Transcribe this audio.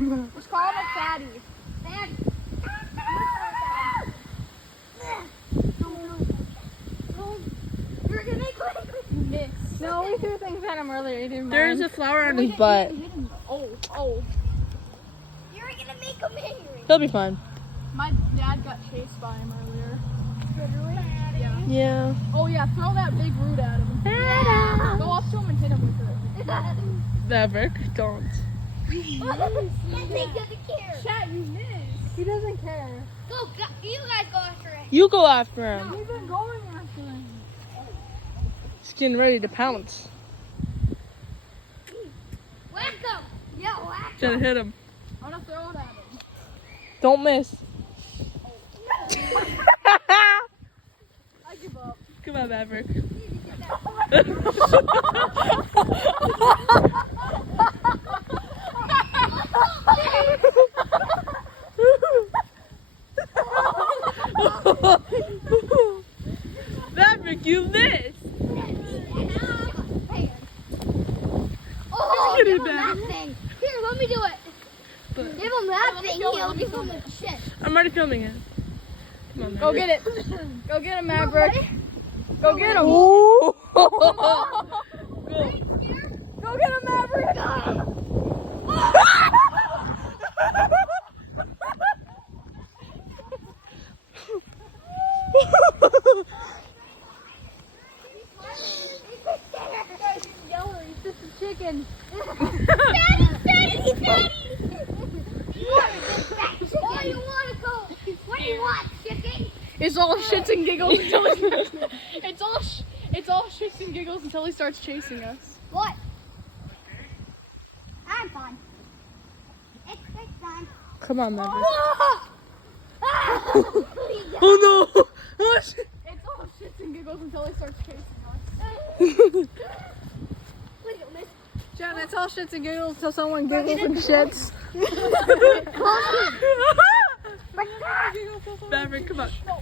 Let's call him a fatty. Fatty. You're gonna make Miss. No, we threw things at him earlier. He didn't There's mind. a flower on his butt. Oh. You're gonna make him angry. He'll be fine. My dad got chased by him earlier. Literally. Yeah. Yeah. Oh yeah, throw that big root at him. Yeah. Go up to him and hit him with it. Maverick, don't. He doesn't care. Chat, you missed. He doesn't care. Go, you guys go after it. You go after him. We've been going after him. He's getting ready to pounce. Whack him. Yeah, whack him. Try to hit him. I'm gonna throw it at him. Don't miss. I give up. Come on, Maverick. Maverick, you missed. Oh, Look at give it him now. that thing. Here, let me do it. Give him that thing. He'll do some shit. I'm already filming it. Come on, Go Maverick. get it. Go get him, Maverick. Go get him. Ooh. Go get him, Maverick. He's just a chicken. Fatty. Oh, you want to go? What do you want, chicken? It's all shits and giggles until it's all shits and giggles until he starts chasing us. What? I'm fine. It's fine. Come on, Maverick. Oh Oh no! Oh, shit. It's all shits and giggles until he starts chasing us. Jen, it's all shits and giggles until someone giggles and shits. Maverick, come on. No.